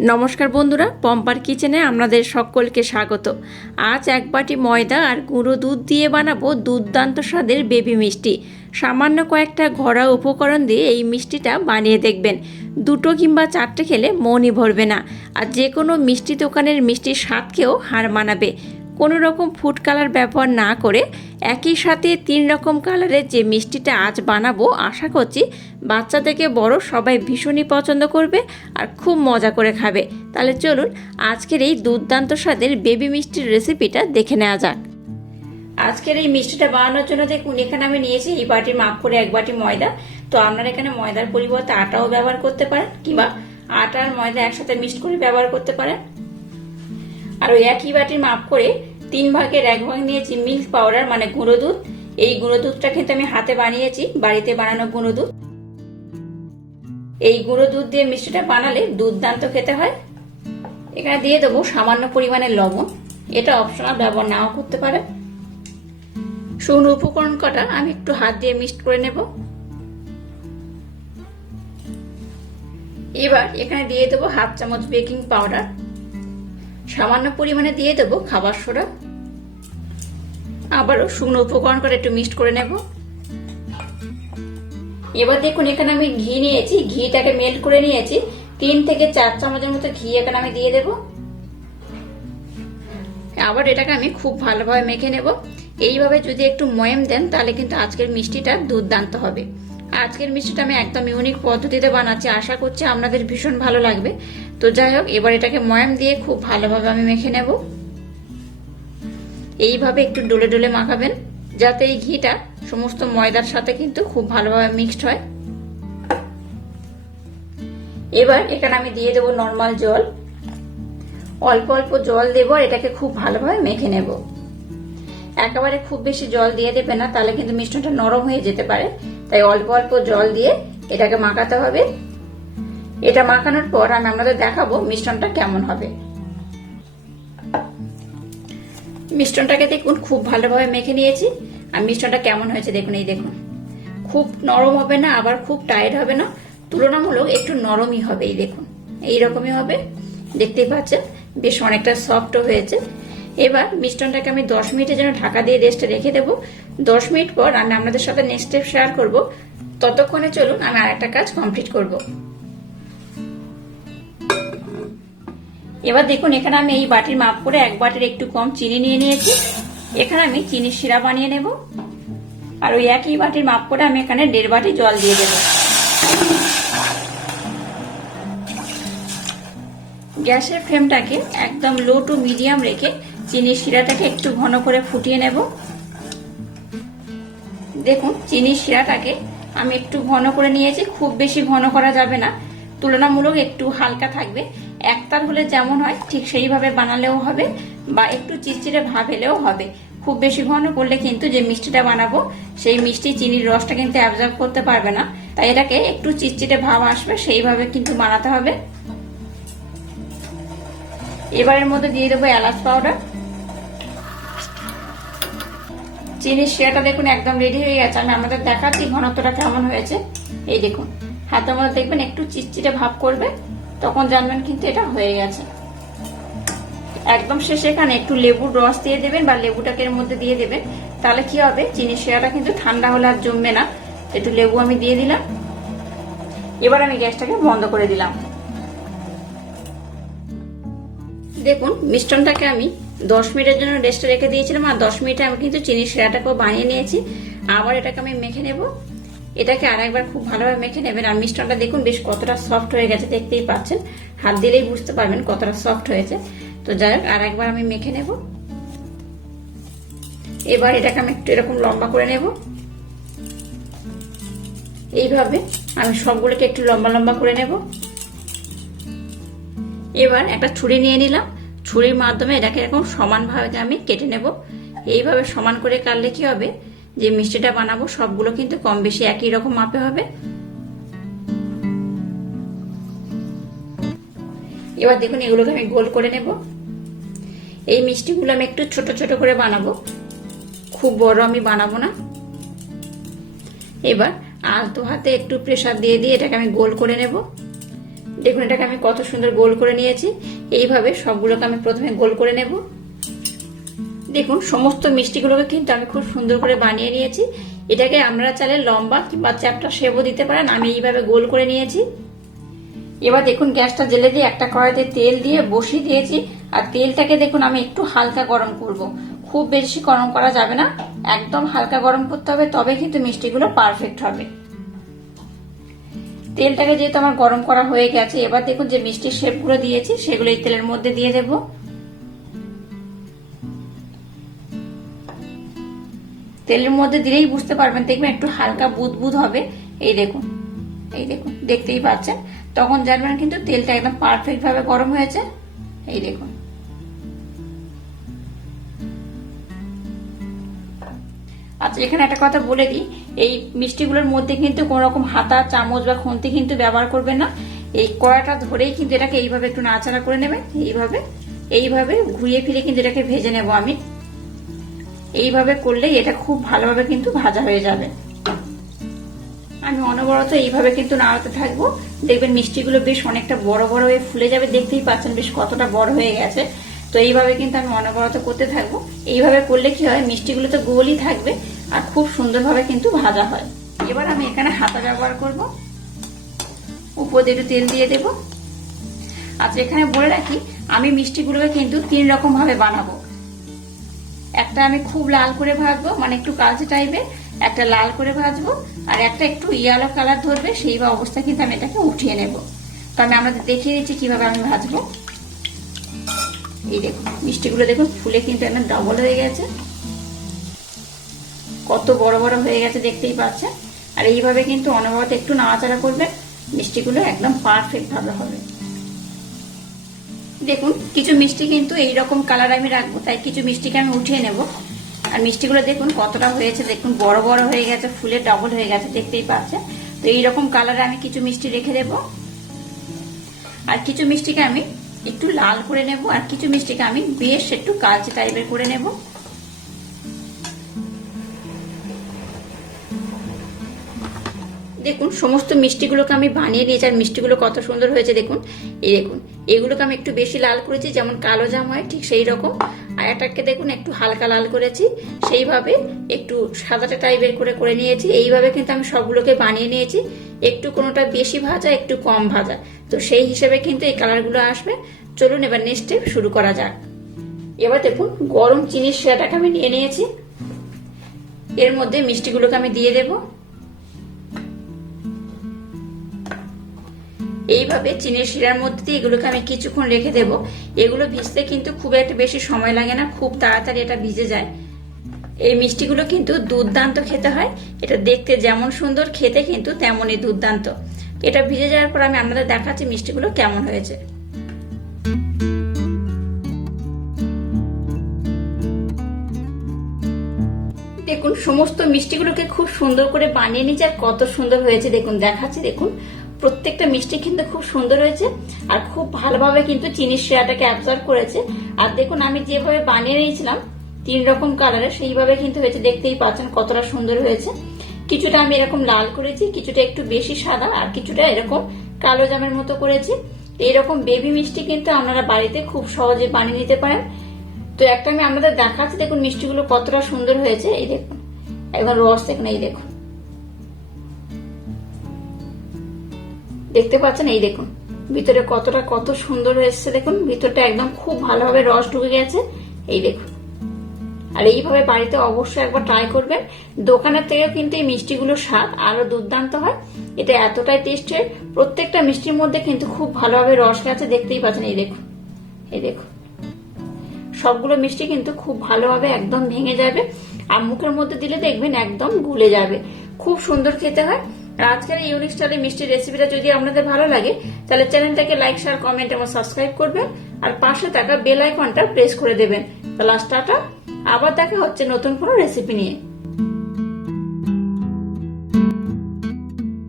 নমস্কার বন্ধুরা, পম্পার কিচেনে আপনাদের সকলকে স্বাগত। আজ এক বাটি ময়দা আর গুঁড়ো দুধ দিয়ে বানাবো দুর্দান্ত স্বাদের বেবি মিষ্টি। সামান্য কয়েকটা ঘরোয়া উপকরণ দিয়ে এই মিষ্টিটা বানিয়ে দেখবেন। দুটো কিংবা চারটে খেলে মনই ভরবে না। আর যে কোনো মিষ্টি দোকানের মিষ্টির স্বাদকেও হার মানাবে। কোনো রকম ফুড কালার ব্যবহার না করে একই সাথে তিন রকম কালারের যে মিষ্টিটা আজ বানাবো, আশা করছি বাচ্চা থেকে বড় সবাই ভীষণই পছন্দ করবে আর খুব মজা করে খাবে। তাহলে চলুন আজকের এই দুর্দান্ত স্বাদের বেবি মিষ্টির রেসিপিটা দেখে নেওয়া যাক। আজকের এই মিষ্টিটা বানানোর জন্য দেখুন এখানে আমি নিয়েছি, এই বাটির মাপ করে এক বাটি ময়দা। তো আপনারা এখানে ময়দার পরিবর্তে আটাও ব্যবহার করতে পারেন কিংবা আটা আর ময়দা একসাথে মিক্সড করে ব্যবহার করতে পারেন। আর ওই একই বাটির মাপ করে তিন ভাগের এক ভাগ নিয়েছি মিল্ক পাউডার মানে গুঁড়ো দুধ, এই গুঁড়ো দুধটা কিন্তু আমি হাতে বানিয়েছি, বাড়িতে বানানো গুঁড়ো দুধ। এই গুঁড়ো দুধ দিয়ে মিষ্টিটা বানালে দুর্দান্ত খেতে হয়। এখানে দিয়ে দেবো সামান্য পরিমাণে লবণ। এটা অপশনাল ব্যবহার নাও করতে পারে শুকনো উপকরণ কটা, আমি একটু হাত দিয়ে মিক্সড করে নেব। এবার এখানে দিয়ে দেবো হাফ চামচ বেকিং পাউডার। সামান্য পরিমাণে দিয়ে দেব খাবার সোডা। আবারও শুকনো উপকরণ করে একটু মিক্সড করে নেব। এবার দেখুন, এখানে আমি ঘি নিয়েছি। ঘিটাকে মেল্ট করে নিয়েছি। তিন থেকে চার চামচের মতো ঘি এখানে আমি দিয়ে দেব। আবার এটাকে আমি খুব ভালোভাবে মেখে নেব। এইভাবে যদি একটু ময়েম দেন, তাহলে কিন্তু আজকের মিষ্টিটা দুর্দান্ত হবে। আজকের মিষ্টিটা আমি একদম ইউনিক পদ্ধতিতে বানাচ্ছি। আশা করছি আপনাদের ভীষণ ভালো লাগবে। তো যাই হোক, এবার এটাকে ময়াম দিয়ে খুব ভালোভাবে আমি মেখে নেব। এইভাবে একটু ডলে ডলে মাখাবেন, যাতে এই ঘিটা সমস্ত ময়দার সাথে কিন্তু খুব ভালোভাবে মিক্সড হয়। এবার এখানে আমি দিয়ে দেবো নর্মাল জল। অল্প অল্প জল দেবো আর এটাকে খুব ভালোভাবে মেখে নেব। একেবারে খুব বেশি জল দিয়ে দেবে না, তাহলে কিন্তু মিষ্টনটা নরম হয়ে যেতে পারে। তাই অল্প অল্প জল দিয়ে এটাকে মাখাতে হবে। এটা মাখানোর পর আমি আপনাদের দেখাবো মিশ্রণটা কেমন হবে। মিশ্রণটাকে দেখুন, খুব ভালোভাবে মেখে নিয়েছি। আর মিশ্রণটা কেমন হয়েছে দেখুন, এই দেখুন। খুব নরম হবে না, আবার খুব টাইট হবে না। তুলনামূলক একটু নরমই হবে, এই দেখুন। এইরকমই হবে। দেখতেই পাচ্ছেন, বেশ অনেকটা সফটও হয়েছে। এবার মিষ্টনটাকে আমি দশ মিনিটের জন্য ঢাকা দিয়ে রেস্টে রেখে দেবো। দশ মিনিট পর আমি আপনাদের সাথে নেক্সট স্টেপ শেয়ার করব। ততক্ষণে চলুন, আমি আর একটা কাজ কমপ্লিট করব। এবার দেখুন, এখানে আমি এই বাটির মাপ করে এক বাটির একটু কম চিনি নিয়ে নিয়েছি। এখানে আমি চিনির শিরা বানিয়ে নেব। আর ওই একই বাটির মাপ করে আমি এখানে দেড় বাটি জল দিয়ে দেব। গ্যাসের ফ্লেমটাকে একদম লো টু মিডিয়াম রেখে চিনির শিরাটাকে একটু ঘন করে ফুটিয়ে নেব। দেখুন, চিনির শিরাটাকে আমি একটু ঘন করে নিয়েছি। খুব বেশি ঘন করা যাবে না। তুলনামূলক একটু হালকা থাকবে। একতার হলে যেমন হয়, ঠিক সেইভাবে বানালেও হবে বা একটু চিরচিরে ভাব এলেও হবে। খুব বেশি ঘন করলে কিন্তু যে মিষ্টিটা বানাবো, সেই মিষ্টি চিনির রসটা কিন্তু অ্যাবজর্ব করতে পারবে না। তাই এটাকে একটু চিটচিটে ভাব আসবে, সেইভাবে কিন্তু বানাতে হবে। এবারের মধ্যে দিয়ে দেবো এলাচ পাউডার চিনির শিরাটা দেখুন একদম রেডি হয়ে গেছে। আমি আমাদের দেখাচ্ছি ঘনত্বটা কেমন হয়েছে। এই দেখুন, হাতের মধ্যে দেখবেন একটু চিটচিটে ভাব করবে। তখন জানবেন কিন্তু এটা হয়ে গেছে। একদম শেষে এখানে একটু লেবুর রস দিয়ে দেবেন বা লেবুটাকে এর মধ্যে দিয়ে দেবেন। তাহলে কি হবে? চিনির শিরাটা কিন্তু ঠান্ডা হলে আর জমবে না। একটু লেবু আমি দিয়ে দিলাম। এবার আমি গ্যাসটাকে বন্ধ করে দিলাম। দেখুন মিষ্টনটাকে আমি দশ মিনিটের জন্য রেস্টে রেখে দিয়েছিলাম আর দশ মিনিটে আমি কিন্তু চিনির শিরাটাকেও বানিয়ে নিয়েছি। আবার এটাকে আমি মেখে নেব। এটাকে আর একবার খুব ভালোভাবে মেখে নেবেন। আর মিষ্টনটা দেখুন বেশ কতটা সফট হয়ে গেছে, দেখতেই পাচ্ছেন। হাত দিলেই বুঝতে পারবেন কতটা সফট হয়েছে। তো যাই হোক আর একবার আমি মেখে নেব। এবার এটাকে আমি একটু এরকম লম্বা করে নেব। এইভাবে আমি সবগুলোকে একটু লম্বা লম্বা করে নেব। এবার একটা ছুরি নিয়ে নিলাম। ছুরির মাধ্যমে এটাকে এরকম সমানভাবে আমি কেটে নেব। এইভাবে সমান করে কাটলে কি হবে? যে মিষ্টিটা বানাবো, সবগুলো কিন্তু কম বেশি একই রকম মাপে হবে। এবার দেখুন, এগুলোকে আমি গোল করে নেব। এই মিষ্টিগুলো আমি একটু ছোট ছোট করে বানাবো। খুব বড় আমি বানাবো না। এবার আলতো হাতে একটু প্রেশার দিয়ে দিয়ে এটাকে আমি গোল করে নেব। দেখুন, এটাকে আমি কত সুন্দর গোল করে নিয়েছি। এইভাবে সবগুলোকে আমি প্রথমে গোল করে নেব। দেখুন, সমস্ত মিষ্টিগুলোকে কিন্তু আমি খুব সুন্দর করে বানিয়ে নিয়েছি। এটাকে আমরা চালে লম্বা কিংবা চ্যাপটা সেবও দিতে পারেন। আমি এইভাবে গোল করে নিয়েছি। এবার দেখুন, গ্যাসটা জেলে দিয়ে একটা কড়াইতে তেল দিয়ে বসিয়ে দিয়েছি। আর তেলটাকে দেখুন, আমি একটু হালকা গরম করব। খুব বেশি গরম করা যাবে না। একদম হালকা গরম করতে হবে, তবে কিন্তু মিষ্টিগুলো পারফেক্ট হবে। তেলটাকে যেহেতু আমার গরম করা হয়ে গেছে, এবার দেখুন যে মিষ্টির শেপগুলো দিয়েছি, সেগুলো এই তেলের মধ্যে দিয়ে দেব। তেলের মধ্যে দিলেই বুঝতে পারবেন। দেখবেন একটু হালকা বুদবুদ হবে। এই দেখুন এই দেখুন, দেখতেই পাচ্ছেন। তখন জানবেন কিন্তু তেলটা একদম পারফেক্ট ভাবে গরম হয়েছে। এই দেখুন। আচ্ছা এখানে একটা কথা বলে দিই। এই মিষ্টিগুলোর মধ্যে কিন্তু কোন রকম হাতা, চামচ বা খুন্তি কিন্তু ব্যবহার করবেন না। এই কড়াটা ধরেই কিন্তু এটাকে এইভাবে একটু নাড়াচাড়া করে নেবেন। এইভাবে এইভাবে ঘুরিয়ে ফিরে কিন্তু এটাকে ভেজে নেব আমি। এইভাবে করলেই এটা খুব ভালোভাবে কিন্তু ভাজা হয়ে যাবে। আমি অনবরত এইভাবে কিন্তু নাড়াতে থাকব। দেখবেন মিষ্টিগুলো বেশ অনেকটা বড় বড় হয়ে ফুলে যাবে। দেখতেই পাচ্ছেন বেশ কতটা বড় হয়ে গেছে। তো এইভাবে কিন্তু আমি অনবরত করতে থাকব। এইভাবে করলে কি হয়, মিষ্টিগুলো তো গোলই থাকবে আর খুব সুন্দরভাবে কিন্তু ভাজা হয়। এবার আমি এখানে হাতা ব্যবহার করব। উপর দিয়ে একটু তেল দিয়ে দেব। আচ্ছা এখানে বলে রাখি, আমি মিষ্টিগুলোকে কিন্তু তিন রকম ভাবে বানাবো। একটা আমি খুব লাল করে ভাজবো মানে একটু কালচে টাইপের একটা লাল করে ভাজবো, আর একটা একটু ইয়েলো কালার ধরবে, সেই বা অবস্থা কিন্তু আমি এটাকে উঠিয়ে নেব। তো আমি আপনাদের দেখিয়ে দিচ্ছি কীভাবে আমি ভাজবো। এই দেখুন, মিষ্টিগুলো দেখুন, ফুলে কিন্তু একদম ডবল হয়ে গেছে। কত বড় বড় হয়ে গেছে, দেখতেই পাচ্ছেন। আর এইভাবে কিন্তু অনবরত একটু নাড়াচাড়া করবেন, মিষ্টিগুলো একদম পারফেক্ট ভাবে হবে। দেখুন, কিছু মিষ্টি কিন্তু এইরকম কালার আমি রাখব, তাই কিছু মিষ্টিকে আমি উঠিয়ে নেব। আর মিষ্টিগুলো দেখুন কতটা হয়েছে, দেখুন, বড় বড় হয়ে গেছে, ফুলে ডবল হয়ে গেছে, দেখতেই পাচ্ছে তো এইরকম কালারে আমি কিছু মিষ্টি রেখে দেব। আর কিছু মিষ্টিকে আমি একটু লাল করে নেব, আর কিছু মিষ্টিকে আমি বেশ একটু কালচে টাইপের করে নেব। দেখুন, সমস্ত মিষ্টিগুলোকে আমি বানিয়ে নিয়েছি, আর মিষ্টিগুলো কত সুন্দর হয়েছে, দেখুন। এই দেখুন এগুলোকে আমি একটু বেশি লাল করেছি, যেমন কালো জাম হয় ঠিক সেই রকম। আর একটাকে দেখুন, একটু হালকা লাল করেছি। সেইভাবে একটু সাদাটা টাইপের করে করে নিয়েছি। এইভাবে কিন্তু আমি সবগুলোকে বানিয়ে নিয়েছি। একটু কোনোটা বেশি ভাজা, একটু কম ভাজা। তো সেই হিসেবে কিন্তু এই কালারগুলো আসবে। চলুন এবার নেক্সট স্টেপ শুরু করা যাক। এবার দেখুন, গরম চিনির শিরাটাকে আমি নিয়ে নিয়েছি। এর মধ্যে মিষ্টিগুলোকে আমি দিয়ে দেবো। এইভাবে চিনির শিরার মধ্যে দিয়ে এগুলোকে আমি কিছুক্ষণ রেখে দেব। এগুলো ভিজতে কিন্তু খুব একটা বেশি সময় লাগে না, খুব তাড়াতাড়ি এটা ভিজে যায়। এই মিষ্টিগুলো কিন্তু দুর্দান্ত খেতে হয়। এটা দেখতে যেমন সুন্দর, খেতে কিন্তু তেমনই দুর্দান্ত। এটা ভিজে যাওয়ার পর আমি আপনাদের দেখাচ্ছি মিষ্টিগুলো কেমন হয়েছে। দেখুন, সমস্ত মিষ্টিগুলোকে খুব সুন্দর করে বানিয়ে নিয়েছে আর কত সুন্দর হয়েছে। দেখুন, দেখাচ্ছি, দেখুন। প্রত্যেকটা মিষ্টি কিন্তু খুব সুন্দর হয়েছে আর খুব ভালোভাবে কিন্তু চিনির শেয়াটাকে অ্যাবজর্ব করেছে। আর দেখুন, আমি যেভাবে বানিয়ে নিয়েছিলাম, তিন রকম কালারের সেইভাবে কিন্তু হয়েছে। দেখতেই পাচ্ছেন কতটা সুন্দর হয়েছে। কিছুটা আমি এরকম লাল করেছি, কিছুটা একটু বেশি সাদা, আর কিছুটা এরকম কালো জামের মতো করেছি। এইরকম বেবি মিষ্টি কিন্তু আপনারা বাড়িতে খুব সহজে বানিয়ে নিতে পারেন। তো একটা আমি আপনাদের দেখাচ্ছি, দেখুন মিষ্টিগুলো কতটা সুন্দর হয়েছে। এই দেখুন একদম রস দেখুন, এই দেখুন। দেখতে পাচ্ছেন? এই দেখুন। ভিতরে কতটা, কত সুন্দর হয়েছে দেখুন। ভিতরটা একদম খুব ভালোভাবে রস ঢুকে গেছে। এই দেখুন। আর এইভাবে বাড়িতে অবশ্যই একবার ট্রাই করবেন। দোকানের থেকেও কিন্তু এই মিষ্টিগুলোর স্বাদ আরও দুর্দান্ত হয়। এটা এতটাই টেস্টের প্রত্যেকটা মিষ্টির মধ্যে কিন্তু খুব ভালোভাবে রস গেছে। দেখতেই পাচ্ছেন, এই দেখুন। এই দেখুন। সবগুলো মিষ্টি কিন্তু খুব ভালোভাবে একদম ভেঙে যাবে। আর মুখের মধ্যে দিলে দেখবেন একদম গুলে যাবে। খুব সুন্দর খেতে হয়। আর আজকের এই ইউনিক স্টাইলের মিষ্টির রেসিপিটা যদি আপনাদের ভালো লাগে, তাহলে চ্যানেলটাকে লাইক শেয়ার কমেন্ট এবং সাবস্ক্রাইব করবেন, আর পাশে থাকা বেল আইকনটা প্রেস করে দেবেন। তাহলে আবার দেখা হচ্ছে নতুন কোনো রেসিপি নিয়ে।